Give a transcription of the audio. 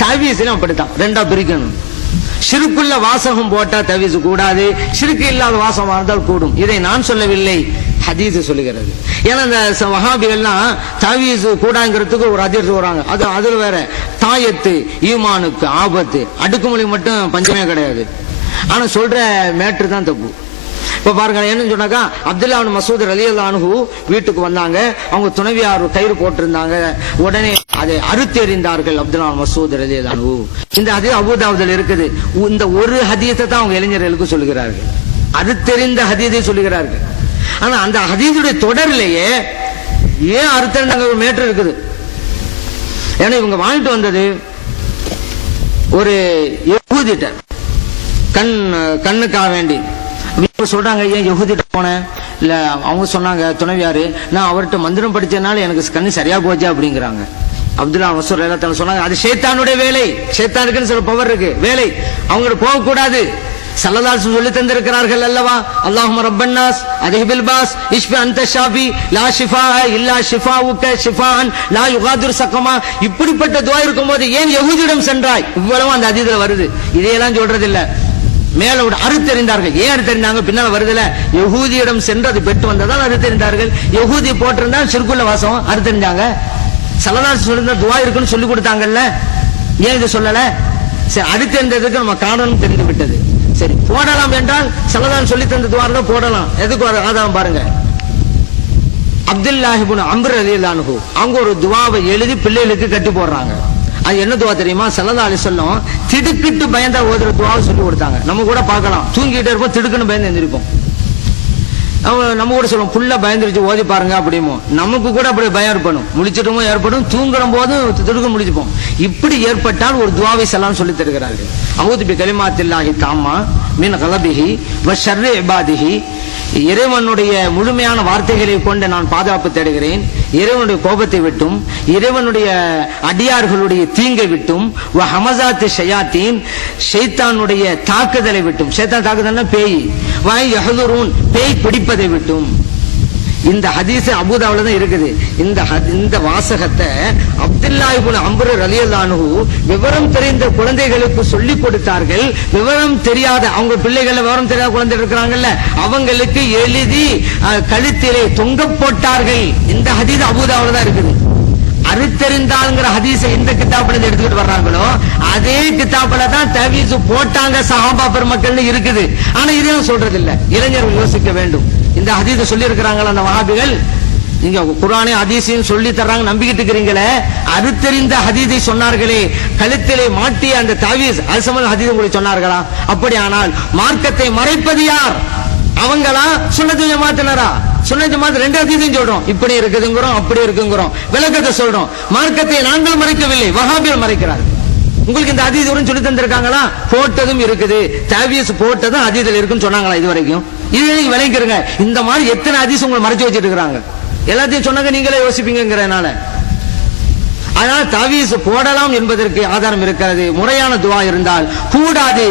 தவீஸ்லயும் அப்படித்தான். ரெண்டா பிரிக்கணும். சிறுக்குள்ள வாசகம் போட்டா தவீஸ் கூடாது. சிறுக்கு இல்லாத வாசகம் இருந்தால் கூடும். இதை நான் சொல்லவில்லை. ஹதீஸ் சொல்லுகிறது. ஏன்னா இந்த ச- வஹாபிகள்லாம் தவீஸ் கூடாங்கிறதுக்கு ஒரு அதிர்ச்சி வராங்க அது அதில் வேற. தாயத்து ஈமானுக்கு ஆபத்து. அடுக்குமொழி மட்டும் பஞ்சமே கிடையாது. ஆனா சொல்ற மேட்ரு தான் தப்பு. இப்ப பாருங்க என்னன்னு சொன்னாக்கா அப்துல்லாவின் மசூத் அலி அல்லானு வீட்டுக்கு வந்தாங்க. அவங்க துணைவியார் கயிறு போட்டிருந்தாங்க. உடனே அதை அறுத்தெறிந்தார்கள் அப்துல்லா மசூத் அலி அல்லானு இந்த அது அபுதாபுதல் இருக்குது. இந்த ஒரு ஹதியத்தை தான் அவங்க இளைஞர்களுக்கு சொல்லுகிறார்கள். அறுத்தெறிந்த ஹதீஸை சொல்லுகிறார்கள். ஆனா அந்த ஹதீஸுடைய தொடரிலேயே ஏன் அறுத்தறிந்தாங்க? ஒரு மேட்டர் இருக்குது. ஏன்னா இவங்க வாங்கிட்டு வந்தது ஒரு யகூதிட்ட. கண் கண்ணுக்காக வேண்டி. சொல்றாங்க ஏன் யகுதிட்ட போனேன் இல்ல அவங்க சொன்னாங்க துணைவியாரு நான் அவர்கிட்ட மந்திரம் படிச்சதுனால எனக்கு கண்ணு சரியா போச்சு அப்படிங்கிறாங்க. அப்துல்லா மசூர் எல்லாத்தாலும் சொன்னாங்க அது ஷேத்தானுடைய வேலை. சேத்தானுக்குன்னு சில பவர் இருக்கு. வேலை. அவங்களுக்கு போகக்கூடாது சல்லதாசு சொல்லி தந்திருக்கிறார்கள் அல்லவா? அல்லாஹும் ரப்பன்னாஸ் அதிபில் பாஸ் இஷ்பி அந்த ஷாபி லா ஷிஃபா இல்லா ஷிஃபா உக்க ஷிஃபான் லா யுகாதுர் சக்கமா. இப்படிப்பட்ட துவா இருக்கும்போது ஏன் யகுதியிடம் சென்றாய்? இவ்வளவு அந்த அதிதில வருது. இதையெல்லாம் சொல்றது இல்லை மேல விட அறுத்தறிந்தார்கள் ஏன் அறுத்தறிந்தாங்க பின்னால வருதுல யகூதியிடம் சென்று அது பெற்று வந்ததால் அறுத்தறிந்தார்கள் யகூதி போட்டிருந்தால் சிறுக்குள்ள வாசம் அறுத்தறிஞ்சாங்க சலதாஸ் சொல்லிருந்த துவா இருக்குன்னு சொல்லி கொடுத்தாங்கல்ல. ஏன் இது சொல்லல? சரி அறுத்தறிந்ததுக்கு நம்ம காரணம் தெரிந்து விட்டது. சரி போடலாம் என்றால் சலதான் சொல்லி தந்த துவா தான் போடலாம். எதுக்கு ஒரு ஆதாரம் பாருங்க. அப்துல்லாஹிபுன் அம்ர் அலி அவங்க ஒரு துவாவை எழுதி பிள்ளைகளுக்கு கட்டி போடுறாங்க. அது என்ன துவா தெரியுமா? சல்லதா அலி சொல்லும் திடுக்கிட்டு பயந்தா ஓதுற துவாவை சொல்லி கொடுத்தாங்க. நம்ம கூட பார்க்கலாம். தூங்கிட்டே இருப்போம் திடுக்குன்னு பயந்து எந்திரிப்போம். நம்ம கூட சொல்லுவோம் புள்ள பயந்துருச்சு ஓதி பாருங்க அப்படிமோ. நமக்கு கூட அப்படி பயம் ஏற்படும். முழிச்சிட்டுமோ ஏற்படும் தூங்குற போதும் திடுக்க முடிச்சுப்போம் இப்படி ஏற்பட்டால் ஒரு துவாவை செல்லாம் சொல்லி தருகிறார்கள். அவுதுபி கலிமாத்தில்லாஹி தாமா மீன் கலபிஹி வ ஷர்ரி இபாதிஹி இறைவனுடைய முழுமையான வார்த்தைகளை கொண்டு நான் பாதுகாப்பு தேடுகிறேன். இறைவனுடைய கோபத்தை விட்டும் இறைவனுடைய அடியார்களுடைய தீங்கை விட்டும் ஹமசாத்து ஷயாத்தீன் ஷைத்தானுடைய தாக்குதலை விட்டும். ஷைத்தான் தாக்குதல்னா பேய். வாய் யஹதுரூன் பேய் பிடிப்பதை விட்டும். இந்த ஹதீஸ் அபுதாவுல தான் இருக்குது. இந்த ஹத்- இந்த வாசகத்தை அப்துல்லா இப்னு அம்ரு ரலியல்லாஹு விவரம் தெரிந்த குழந்தைகளுக்கு சொல்லி கொடுத்தார்கள். விவரம் தெரியாத அவங்க பிள்ளைகள் விவரம் தெரியாத குழந்தை இருக்கிறாங்கல்ல அவங்களுக்கு எழுதி கழுத்திலே தொங்க போட்டார்கள். இந்த ஹதீஸ் அபுதாவுல தான் இருக்குது. அறுத்தறிந்தாங்கிற ஹதீஸை எந்த கித்தாப்புல இருந்து எடுத்துக்கிட்டு வர்றாங்களோ அதே கித்தாப்புல தான் தவீசு போட்டாங்க சஹாபா பெருமக்கள்னு இருக்குது. ஆனா இதையும் சொல்றது இல்ல இளைஞர்கள் யோசிக்க வேண்டும். இந்த ஹதீஸை சொல்லி இருக்கிறாங்களா அந்த வகாபிகள் நீங்க குரானே ஹதீஸையும் சொல்லி தர்றாங்க நம்பிக்கிட்டு இருக்கிறீங்களே அறுத்தறிந்த ஹதீதை சொன்னார்களே கழுத்திலே மாட்டிய அந்த தாவீஸ் அது சம்பந்த உங்களுக்கு சொன்னார்களா? அப்படியானால் மார்க்கத்தை மறைப்பது யார்? அவங்களா? சொன்னது ஜமாத்தினரா? ஜமாத் ரெண்டு சொல்றோம். இப்படி இருக்குதுங்கிறோம் அப்படி இருக்குங்கிறோம். விளக்கத்தை சொல்றோம். மார்க்கத்தை நாங்கள் மறைக்கவில்லை. வஹாபியர் மறைக்கிறார் உங்களுக்கு இந்த சொல்லி தந்திருக்காங்களா? போட்டதும் இருக்குது. போட்டதும் இருக்குன்னு சொன்னாங்களா இது வரைக்கும் இது நீங்க விளைக்கிறங்க இந்த மாதிரி எத்தனை அதிசம் உங்களை மறைச்சு வச்சிட்டு இருக்கிறாங்க எல்லாத்தையும் சொன்னாங்க நீங்களே யோசிப்பீங்கிறனால ஆனால் தாவீஸ் போடலாம் என்பதற்கு ஆதாரம் இருக்கிறது. முறையான துவா இருந்தால் கூடாது.